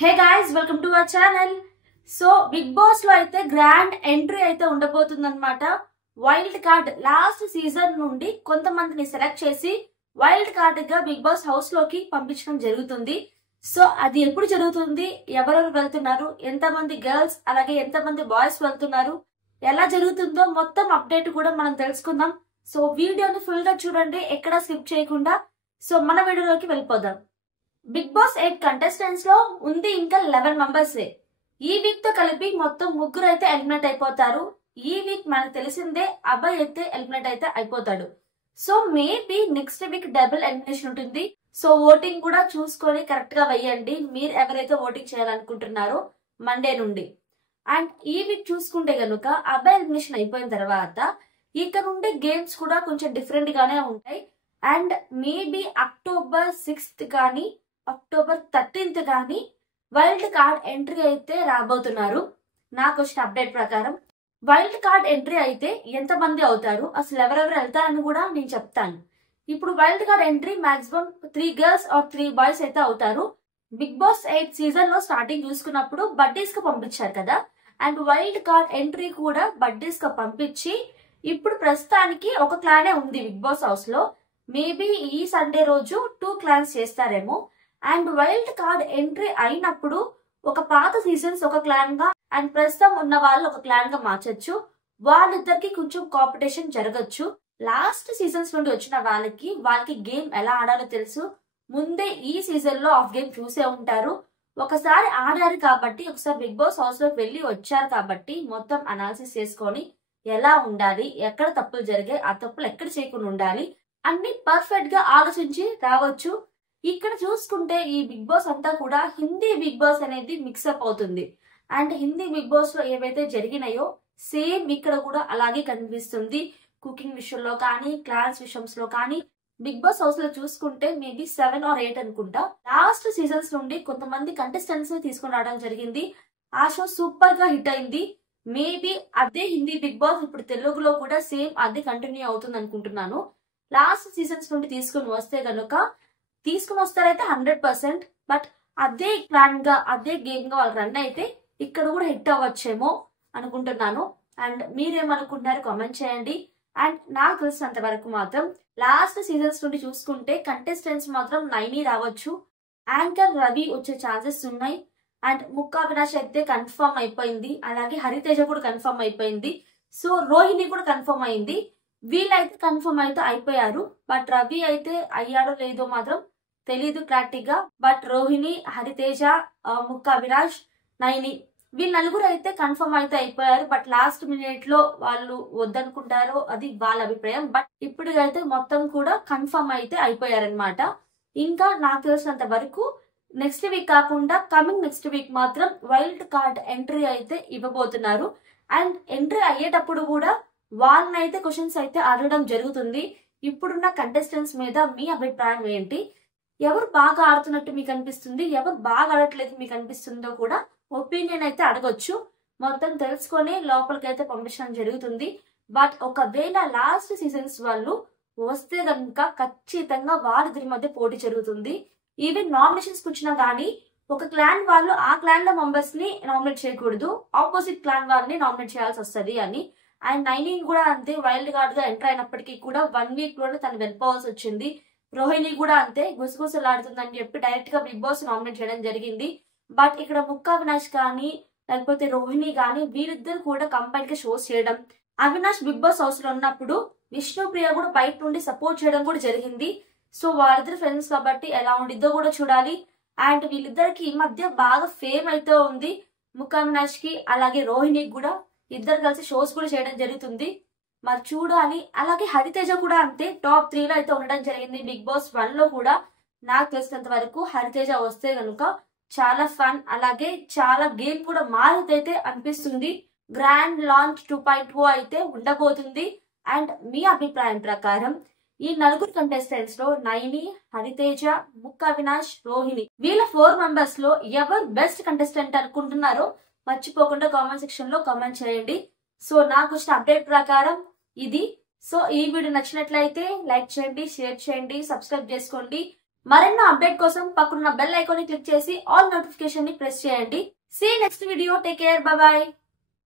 Hey guys, welcome to our channel. So Bigg Boss లో అయితే grand entry అయితే ఉండబోతుంది అనమాట. వైల్డ్ కార్డ్ లాస్ట్ సీజన్ నుండి కొంతమందిని సెలెక్ట్ చేసి వైల్డ్ కార్డ్ గా బిగ్ బాస్ హౌస్ లోకి పంపించడం జరుగుతుంది. సో అది ఎప్పుడు జరుగుతుంది, ఎవరెవరు వెళ్తున్నారు, ఎంతమంది గర్ల్స్ అలాగే ఎంతమంది బాయ్స్ వెళ్తున్నారు, ఎలా జరుగుతుందో మొత్తం అప్డేట్ కూడా మనం తెలుసుకుందాం. సో వీడియోని ఫుల్ గా చూడండి, ఎక్కడా స్కిప్ చేయకుండా. సో మన వీడియోలోకి వెళ్ళిపోదాం. బిగ్ బాస్ 8 కంటెస్టెంట్స్ లో ఉంది ఇంకా 11 మెంబర్స్. ఈ వీక్ తో కలిపి మొత్తం ముగ్గురు అయితే ఎలిమినేట్ అయిపోతారు. ఈ వీక్ మనకు తెలిసిందే అబ్బాయి అయితే ఎలిమినేట్ అయితే అయిపోతాడు. So maybe next week double elimination ఉంటుంది. సో ఓటింగ్ కూడా చూసుకొని కరెక్ట్ గా వేయండి, మీరు ఎవరైతే ఓటింగ్ చేయాలనుకుంటున్నారో మండే నుండి. అండ్ ఈ వీక్ చూసుకుంటే గనుక అబ్బాయి ఎలిమినేషన్ అయిపోయిన తర్వాత ఇక నుండి గేమ్స్ కూడా కొంచెం డిఫరెంట్ గానే ఉంటాయి. అండ్ మేబీ అక్టోబర్ 6th కానీ అక్టోబర్ 13th కానీ వైల్డ్ కార్డ్ ఎంట్రీ అయితే రాబోతున్నారు. నాకు వచ్చిన అప్డేట్ ప్రకారం వైల్డ్ కార్డ్ ఎంట్రీ అయితే ఎంతమంది అవుతారు, అసలు ఎవరెవరు వెళ్తారని కూడా నేను చెప్తాను. ఇప్పుడు wild card entry maximum 3 girls or 3 boys అయితే అవుతారు. బిగ్ బాస్ 8 సీజన్ లో స్టార్టింగ్ చూసుకున్నప్పుడు బడ్డీస్ కు పంపించారు కదా, అండ్ వైల్డ్ కార్డ్ ఎంట్రీ కూడా బడ్డీస్ కు పంపించి ఇప్పుడు ప్రస్తుతానికి ఒక క్లానే ఉంది బిగ్ బాస్ హౌస్ లో. మేబీ ఈ సండే రోజు 2 క్లాన్స్ చేస్తారేమో. అండ్ వైల్డ్ కార్డ్ ఎంట్రీ అయినప్పుడు ఒక పాత సీజన్స్ ఒక క్లాన్ గా అండ్ ప్రస్తుతం ఉన్న వాళ్ళు ఒక క్లాన్ గా మార్చొచ్చు. వాళ్ళిద్దరికి కొంచెం కాంపిటీషన్ జరగచ్చు. లాస్ట్ సీజన్స్ నుండి వచ్చిన వాళ్ళకి గేమ్ ఎలా ఆడాలో తెలుసు. ముందే ఈ సీజన్ లో ఆఫ్ గేమ్ చూసే ఉంటారు. ఒకసారి ఆడారు కాబట్టి, ఒకసారి బిగ్ బాస్ హౌస్ లోకి వెళ్ళి వచ్చారు కాబట్టి మొత్తం అనాలిసిస్ చేసుకొని ఎలా ఉండాలి, ఎక్కడ తప్పులు జరిగాయి, ఆ తప్పులు ఎక్కడ చేయకుండా ఉండాలి అన్ని పర్ఫెక్ట్ గా ఆలోచించి రావచ్చు. ఇక్కడ చూసుకుంటే ఈ బిగ్ బాస్ అంతా కూడా హిందీ బిగ్ బాస్ అనేది మిక్సప్ అవుతుంది. అండ్ హిందీ బిగ్ బాస్ లో ఏవైతే జరిగినాయో సేమ్ ఇక్కడ కూడా అలాగే కనిపిస్తుంది. కుకింగ్ విషయంలో కానీ, క్లాన్స్ విషయంలో కానీ. బిగ్ బాస్ హౌస్ లో చూసుకుంటే మేబీ 7 or 8 అనుకుంటా లాస్ట్ సీజన్స్ నుండి కొంతమంది కంటెస్టెంట్స్ తీసుకుని రావడం జరిగింది. ఆ షో సూపర్ గా హిట్ అయింది. మేబీ అదే హిందీ బిగ్ బాస్ ఇప్పుడు తెలుగులో కూడా సేమ్ అదే కంటిన్యూ అవుతుంది అనుకుంటున్నాను. లాస్ట్ సీజన్స్ నుండి తీసుకుని వస్తే గనుక తీసుకుని వస్తారైతే 100%. బట్ అదే ప్లాన్ గా అదే గేమ్ గా వాళ్ళు రన్ అయితే ఇక్కడ కూడా హిట్ అవ్వచ్చేమో అనుకుంటున్నాను. అండ్ మీరేమనుకుంటున్నారు కామెంట్ చేయండి. అండ్ నాకు తెలిసినంత వరకు మాత్రం లాస్ట్ సీజన్స్ నుండి చూసుకుంటే కంటెస్టెంట్స్ మాత్రం 9 రావచ్చు. యాంకర్ రవి వచ్చే ఛాన్సెస్ ఉన్నాయి. అండ్ ముక్కా అవినాష్ అయితే కన్ఫర్మ్ అయిపోయింది. అలాగే హరితేజ కూడా కన్ఫర్మ్ అయిపోయింది. సో రోహిణి కూడా కన్ఫర్మ్ అయింది. వీళ్ళైతే కన్ఫర్మ్ అయితే అయిపోయారు. బట్ రవి అయితే అయ్యాడో లేదో మాత్రం తెలీదు క్లారిటీగా. బట్ రోహిణి, హరితేజ, ముక్కా అవినాష్, నైని వీళ్ళ నలుగురు అయితే కన్ఫర్మ్ అయితే అయిపోయారు. బట్ లాస్ట్ మినిట్ లో వాళ్ళు వద్దనుకుంటారో అది వాళ్ళ అభిప్రాయం. బట్ ఇప్పటికైతే మొత్తం కూడా కన్ఫర్మ్ అయితే అయిపోయారనమాట. ఇంకా నాకు తెలిసినంత వరకు నెక్స్ట్ వీక్ కాకుండా కమింగ్ నెక్స్ట్ వీక్ మాత్రం వైల్డ్ కార్డ్ ఎంట్రీ అయితే ఇవ్వబోతున్నారు. అండ్ ఎంట్రీ అయ్యేటప్పుడు కూడా వాళ్ళనైతే క్వశ్చన్స్ అయితే అడగడం జరుగుతుంది. ఇప్పుడున్న కంటెస్టెంట్స్ మీద మీ అభిప్రాయం ఏంటి, ఎవరు బాగా ఆడుతున్నట్టు మీకు అనిపిస్తుంది, ఎవరు బాగా ఆడట్లేదు మీకు అనిపిస్తుందో కూడా ఒపీనియన్ అయితే అడగొచ్చు. మొత్తం తెలుసుకొని లోపలికి అయితే పంపించడం జరుగుతుంది. బట్ ఒకవేళ లాస్ట్ సీజన్స్ వాళ్ళు వస్తే కనుక ఖచ్చితంగా వాళ్ళిద్దరి మధ్య పోటీ జరుగుతుంది. ఈవెన్ నామినేషన్స్ వచ్చినా కానీ ఒక క్లాన్ వాళ్ళు ఆ క్లాన్ లో మెంబర్స్ ని నామినేట్ చేయకూడదు, ఆపోజిట్ క్లాన్ వాళ్ళని నామినేట్ చేయాల్సి వస్తుంది అని. అండ్ నైని కూడా అంతే, వైల్డ్ కార్డ్ గా ఎంటర్ అయినప్పటికీ కూడా 1 week లోనే తను వెళ్ళిపోవాల్సి వచ్చింది. రోహిణి కూడా అంతే, గుసగుసలాడుతుందని చెప్పి డైరెక్ట్ గా బిగ్ బాస్ నామినేట్ చేయడం జరిగింది. బట్ ఇక్కడ ముక్కా అవినాష్ కానీ లేకపోతే రోహిణి కానీ వీరిద్దరు కూడా కంపైల్ గా షోస్ చేయడం, అవినాష్ బిగ్ బాస్ హౌస్ లో ఉన్నప్పుడు విష్ణుప్రియ కూడా బయట నుండి సపోర్ట్ చేయడం కూడా జరిగింది. సో వాళ్ళిద్దరు ఫ్రెండ్స్ కాబట్టి ఎలా ఉండిద్దో కూడా చూడాలి. అండ్ వీళ్ళిద్దరికి ఈ మధ్య బాగా ఫేమ్ అయితే ఉంది. ముక్కా అవినాష్ కి అలాగే రోహిణికి కూడా ఇద్దరు కలిసి షోస్ కూడా చేయడం జరుగుతుంది, మరి చూడాలి. అలాగే హరితేజ కూడా అంతే, టాప్ 3 లో అయితే ఉండడం జరిగింది. బిగ్ బాస్ 1 లో కూడా నాకు తెలిసినంత వరకు హరితేజ వస్తే కనుక చాలా ఫన్ అలాగే చాలా గేమ్ కూడా మారితే అనిపిస్తుంది. గ్రాండ్ లాంచ్ 2.0 అయితే ఉండబోతుంది. అండ్ మీ అభిప్రాయం ప్రకారం ఈ నలుగురు కంటెస్టెంట్స్ లో నైని, హరితేజ, ముక్కా అవినాష్, రోహిణి వీళ్ళ 4 మెంబర్స్ లో ఎవరు బెస్ట్ కంటెస్టెంట్ అనుకుంటున్నారో మర్చిపోకుండా కామెంట్ సెక్షన్ లో కామెంట్ చేయండి. సో నాకు వచ్చిన అప్డేట్ ప్రకారం ఇది. సో ఈ వీడియో నచ్చినట్లయితే లైక్ చేయండి, షేర్ చేయండి, సబ్స్క్రైబ్ చేసుకోండి. మరెన్నో అప్డేట్ కోసం పక్కన బెల్ ఐకాన్ ని క్లిక్ చేసి ఆల్ నోటిఫికేషన్ ని ప్రెస్ చేయండి. See next video. Take care. Bye by.